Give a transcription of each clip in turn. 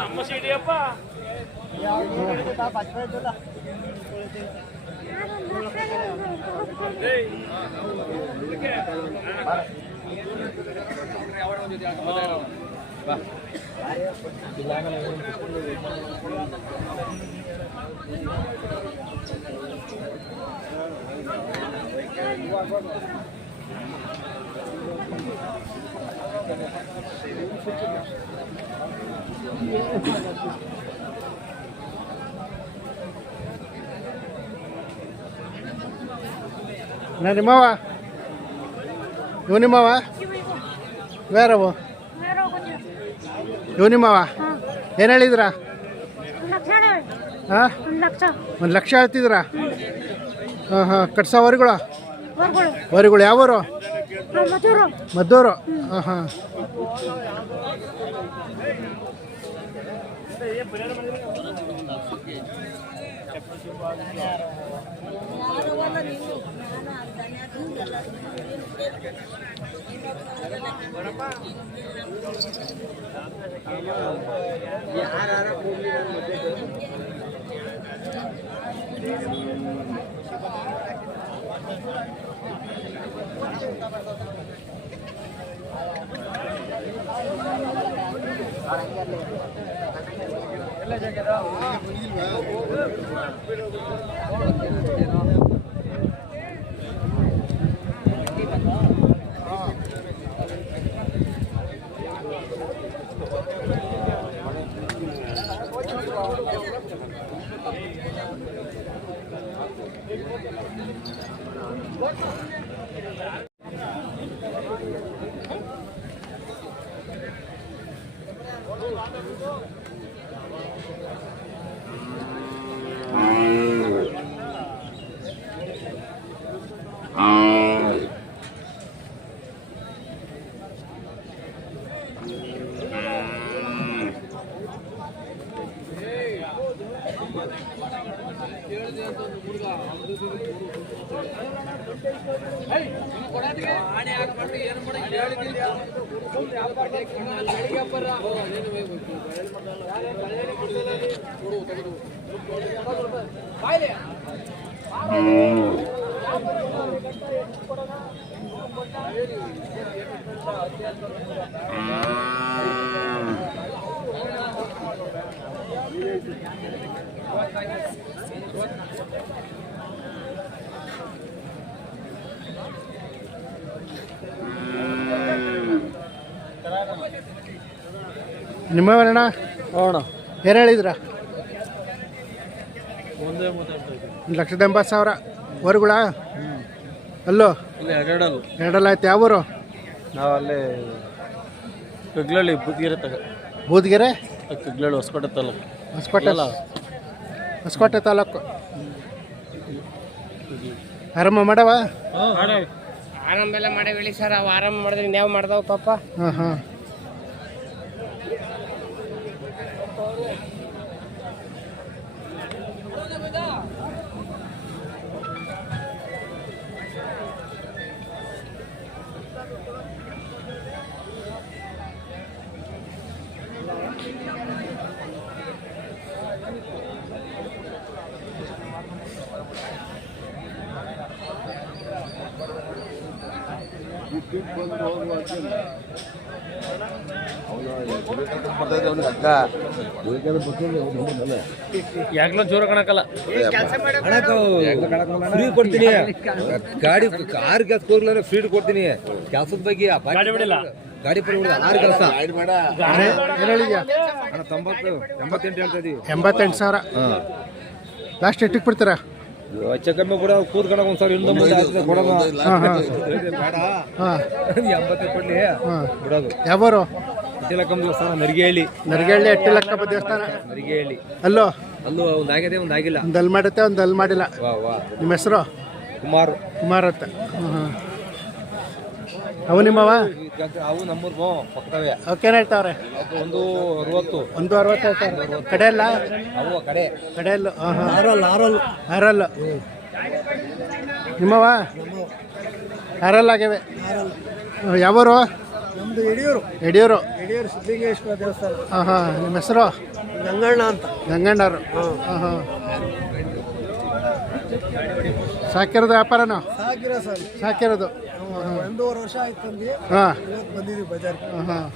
ನಮ್ಮ ಸಿಡಿಯಪ್ಪ ನಿಮ್ಮವ ಇವು ನಿಮ್ಮವ ಬೇರವು ಇವು ನಿಮ್ಮವ ಏನು ಹೇಳಿದ್ರ ಹಾಂ 1,00,000 ಹೇಳ್ತಿದ್ರ ಹಾಂ ಹಾಂ ಕಟ್ಸೋ ವರಿಗಳು ವರಿಗಳು ಯಾವೂರು ಮದ್ದೂರು ಹಾಂ ಹಾಂ ನಿಮ್ಮವರಣ್ಣ ಅಣ್ಣ ಏನು ಹೇಳಿದ್ರ 1,80,000 ವರುಗಳ ಅಲ್ಲೋ ಎರಡಲ್ಲ ಆಯ್ತು ಯಾವೂರು ನಾವು ಅಲ್ಲೇ ಕಗ್ಲಳ್ಳಿ ಬೂದ್ಗೆರೆ ಬೂದ್ಗೆರೆ ಕಗ್ಲಳ್ಳಿ ಹೊಸಕೋಟೆ ತಾಲೂಕು ಹೊಸಕೋಟೆ ತಾಲೂಕು ಆರಾಮ ಮಾಡವ ಆರಾಮೆಲ್ಲ ಮಾಡೇವಿ ಹೇಳಿ ಸರ್ ಅವು ಆರಾಮ ಮಾಡಿದ್ರೆ ನಾವು ಮಾಡ್ದವು ಪಾಪ ಹಾಂ ಹಾಂ ಯಾಕಲ ಜೋರ ಕಣಕಲ್ಲ ಫ್ರೀ ಕೊಡ್ತೀನಿ ಗಾಡಿ 6 ಕೆಲಸ ಹೋಗ್ಲಾರ ಫ್ರೀ ಕೊಡ್ತೀನಿ ಕೆಲಸದ ಬಗ್ಗೆ ಗಾಡಿ ಪಡಿ 6 ಕೆಲಸ ಏನು ಹೇಳಿದ್ಯಾ 88 ಹೇಳ್ತಾ ಇದೀವಿ 88,000 ಲಾಸ್ಟ್ ಎಟ್ಟಿಗೆ ಬಿಡ್ತೀರಾ ಹೆಚ್ಚ ಕಮ್ಮಿ ಕೂಡ ಕೂತ್ಕೊಂಡಾಗ ಒಂದ್ಸರಿ ಇನ್ನೂ ಮುಂದೆ ಆಗ್ತದೆ ಕೊಡೋದು ಬೇಡ 80 ಕೊಡ್ಲಿ ಬಿಡೋದು ಯಾವರು ಇಟ್ಟಿಲಕ್ಕಮ್ಮ ದೇವಸ್ಥಾನ ನರಿಗೇಹಳ್ಳಿ ಎಟ್ಟಿಲಕ್ಕಮ್ಮ ದೇವಸ್ಥಾನ ನರಿಗೇಹಳ್ಳಿ ಅಲ್ಲೋ ಅಲ್ಲೂ ಒಂದಾಗಿದೆ ಒಂದಾಗಿಲ್ಲ ಒಂದು ಅಲ್ಲಿ ಮಾಡುತ್ತೆ ಒಂದು ಅಲ್ಲಿ ಮಾಡಿಲ್ಲ ವಾ ವಾ ನಿಮ್ಮ ಹೆಸರು ಕುಮಾರ್ ಅಂತ ಹಾಂ ಹಾಂ ಅವು ನಿಮ್ಮವ ಅವು ನಮ್ಮೂರು ಪಕ್ಕದವೇ. ಅವಕ್ಕೇನು ಹೇಳ್ತಾವ್ರೆ? ಅದು ಒಂದು 60. 160 ಹೇಳ್ತಾರೆ. ಕಡೆಯಲ್ಲ ಅವು ಕಡೆ ಕಡೆಯಲ್ಲು. ಹಾಂ ಹಾಂ ಆರಲ್ಲು ನಿಮ್ಮವ ಆರಲ್ಲಾಗ್ಯವೆ. ಯಾವರು? ನಮ್ದು ಯಡಿಯೂರು ಯಡಿಯೂರು. ಸಿದ್ಧಲಿಂಗೇಶ್ವರ ದೇವಸ್ಥಾನ. ಹಾಂ ಹಾಂ. ನಿಮ್ಮ ಹೆಸರು? ಗಂಗಣ್ಣ ಅಂತ. ಗಂಗಣ್ಣರು. ಹಾಂ ಹಾಂ. ಸಾಕಿರೋದು ವ್ಯಾಪಾರನೋ? ಸಾಕಿರ ಸರ್, ಸಾಕಿರೋದು. 1.5 ವರ್ಷ ಆಯ್ತು ತಂದು. ಹಾಂ ಇವತ್ತು ಬಂದಿದ್ದೀವಿ ಬಜಾರ್ಗೆ. ಹಾಂ ಹಾಂ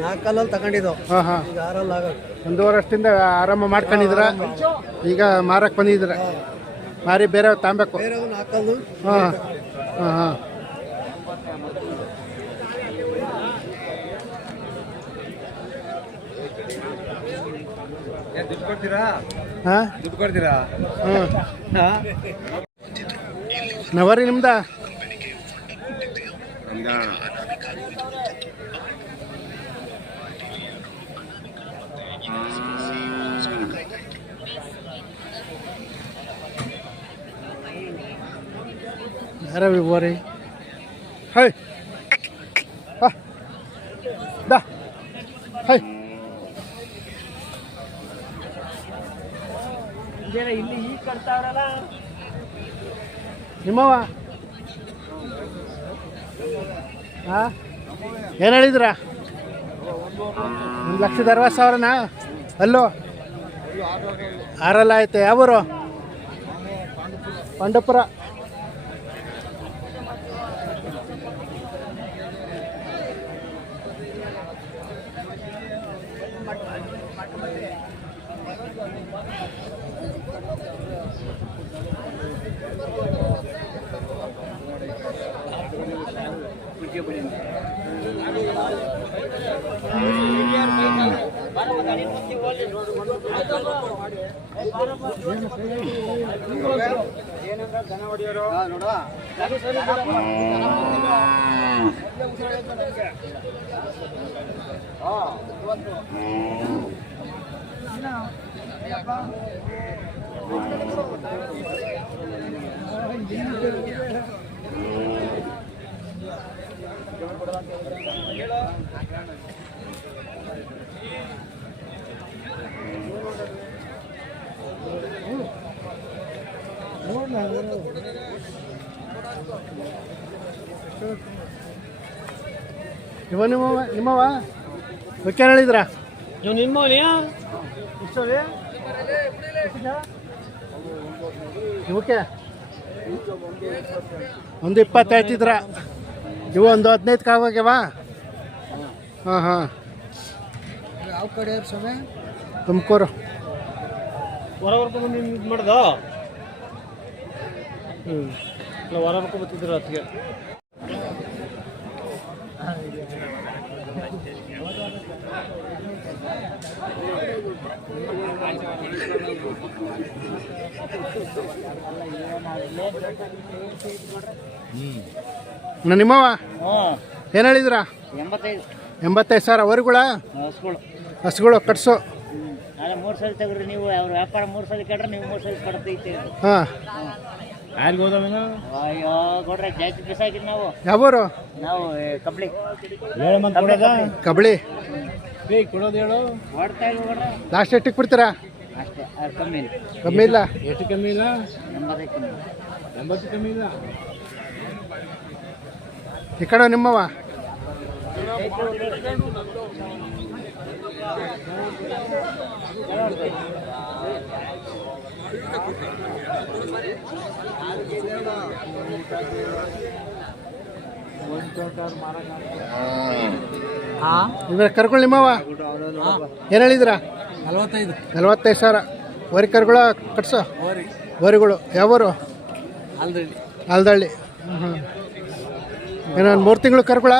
4 ಕಲ್ಲಲ್ಲಿ ತಗೊಂಡಿದ್ದವು. ಹಾಂ ಹಾಂ. ಈಗ 6 ಆಗೋದು. 1.5 ವರ್ಷದಿಂದ ಆರಾಮ ಮಾಡ್ಕೊಂಡಿದ್ರ, ಈಗ ಮಾರಕ್ಕೆ ಬಂದಿದ್ರ. ಮಾರಿ ಬೇರೆ ತಾಂಬೇಕು. ಬೇರೆ 4 ಕಲ್ಲು. ಹಾಂ ಹಾಂ ಹಾಂ. ದುಡ್ಡು ಕೊಡ್ತೀರಾ? ಹಾಂ ದುಡ್ಡು ಕೊಡ್ತೀರಾ? ಹಾಂ. ನವರಿ ನಿಮ್ದ? ಯಾರ ವಿವರಿ? ಹೈ ದಾ ಹೈ. ನಿಮ್ಮವ ಹಾಂ ಏನು ಹೇಳಿದ್ರ? 1,60,000. ಅಲ್ಲೋ ಆರಲ್ಲ ಐತೆ. ಯಾವರು? ಪಾಂಡವಪುರ. ನಿಮ್ಮವ ಓಕೆ ಹೇಳಿದ್ರ? ನೀವು ನಿಮ್ಮವನಿಯಾ? ಇವಕ್ಕೆ 120 ಹೇಳ್ತಿದ್ರ. ಇವು 15 ಆಗೋಗ್ಯವ. ಹಾಂ ಹಾಂ. ಯಾವ ಕಡೆ ಸಮಯ? ತುಮಕೂರು. ಹೊರವರ್ಕೊಂಡು ಬಂದು ಇದು ಮಾಡ್ದ? ಇಲ್ಲ ಹೊರವರ್ಕೊಂಡು ಬರ್ತಿದ್ರು ಅದಕ್ಕೆ. ನಿಮ್ಮವ ಹ್ಞೂ ಏನು ಹೇಳಿದ್ರ? 85,000. ಹೊರಗುಳ ಹಸುಗಳು ಕಟ್ಸು. ಅಲ್ಲ 3 ಸಲ ತಗ್ರಿ ನೀವು. ಅವ್ರ ವ್ಯಾಪಾರ 3 ಸಲ ಕಟ್ರೆ ನೀವು 3 ಸಲ ಕಟ್ತೈತೆ. ಹಾಂ. ಯಾರಿಗೆ ಹೋದವೇನು? ಅಯ್ಯೋ ಕೊಡ್ರೆ ಜಾಸ್ತಿ ಬಿಸಾಕಿದ್ ನಾವು. ಯಾವರು? ನಾವು ಕಬ್ಳಿ ಕಬಳಿ ಕೊಡೋದು ಹೇಳು. ಹೊಡ್ತಾ ಇಲ್ವ ಕೊಡ್ರೆ ಲಾಸ್ಟ್ ಎಟ್ಟಿಗೆ ಬಿಡ್ತೀರಾ? ಅಷ್ಟೇ. ಅದು ಕಮ್ಮಿ ಇಲ್ಲ. ಕಮ್ಮಿ ಇಲ್ಲ. ಎಷ್ಟು ಕಮ್ಮಿ ಇಲ್ಲ? 85 ಕಮ್ಮಿ. 80 ಕಮ್ಮಿ ಇಲ್ಲ. ಈ ಕಡೆ ನಿಮ್ಮವ ಇವಾಗ ಕರ್ಗಳು ನಿಮ್ಮವ ಏನು ಹೇಳಿದ್ರ? 45,000. ವರಿ ಕರ್ಗಳ ಕಟ್ಸೋ. ವರಿಗಳು ಯಾವರು? ಆಲ್ದಳ್ಳಿ. ಹ್ಞೂ. ಏನೊಂದು 3 ತಿಂಗಳು ಕರ್ಗಳ?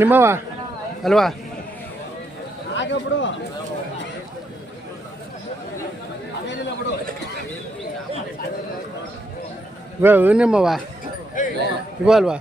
ನಿಮ್ಮವ ಅಲ್ವಾ? ಇವ ನಿಮ್ಮವ ಇವ ಅಲ್ವಾ?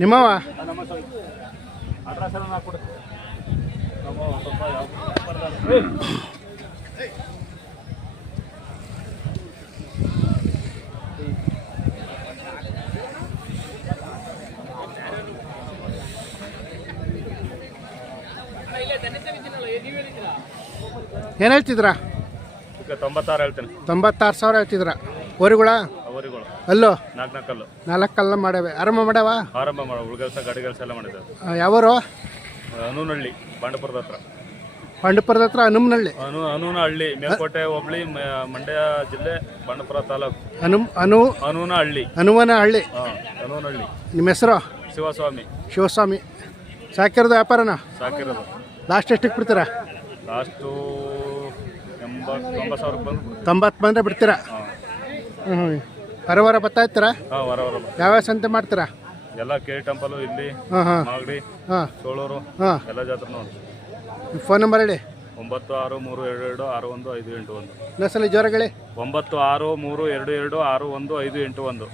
ನಿಮ್ಮವ ಏನು ಹೇಳ್ತಿದ್ರಾ? 96 ಹೇಳ್ತೇನೆ. 96,000 ಹೇಳ್ತಿದ್ರ. ಓರಿಗಳ ಅವರಿಗಳು ಅಲ್ಲೋ 4 4 ಕಲ್ಲ ಮಾಡ್ಯಾವೆ. ಆರಂಭ ಮಾಡ್ಯಾವ. ಆರಂಭ ಮಾಡ ಉಳ್ಗೆಲ್ಸ ಗಾಡಿ ಕೆಲಸ ಎಲ್ಲ ಮಾಡಿದ್ದಾರೆ. ಯಾವರು? ಅನೂನಹಳ್ಳಿ ಬಂಡಪುರದ ಹತ್ರ. ಪಾಂಡುಪುರದ ಹತ್ರ ಹನುಮನಹಳ್ಳಿ. ಅನೂನಹಳ್ಳಿ ಮೇಲ್ಕೋಟೆ ಹೋಬಳಿ ಮಂಡ್ಯ ಜಿಲ್ಲೆ ಬಂಡಪುರ ತಾಲೂಕು. ಅನೂನಹಳ್ಳಿ. ಹನುಮನಹಳ್ಳಿ. ಅನೂನಹಳ್ಳಿ. ನಿಮ್ಮ ಹೆಸರು? ಶಿವಸ್ವಾಮಿ. ಶಿವಸ್ವಾಮಿ. ಸಾಕಿರೋದು ವ್ಯಾಪಾರನ? ಸಾಕಿರೋದು. ಲಾಸ್ಟ್ ಎಷ್ಟಕ್ಕೆ ಬಿಡ್ತೀರಾ? ಲಾಸ್ಟು 90,000 ಬಂದು 90 ಬಂದರೆ ಬಿಡ್ತೀರಾ? ಹ್ಞೂ. ವಾರ ಬರ್ತಾ ಇರ್ತೀರಾ? ಹಾಂ, ವಾರ ಯಾವ್ಯಾವ ಸಂತೆ ಮಾಡ್ತೀರಾ? ಎಲ್ಲ ಕೇಳಿ ಟೆಂಪಲು ಇಲ್ಲಿ ಮಾಗಡಿ, ಸೋಳೂರು ಎಲ್ಲ ಜಾತ್ರೆ ನೋಡಿ. ಫೋನ್ ನಂಬರ್ ಹೇಳಿ. 9632261581. ಇನ್ನೊಂದ್ಸಲ ಜೋರಾಗಳಿ. 9632261581.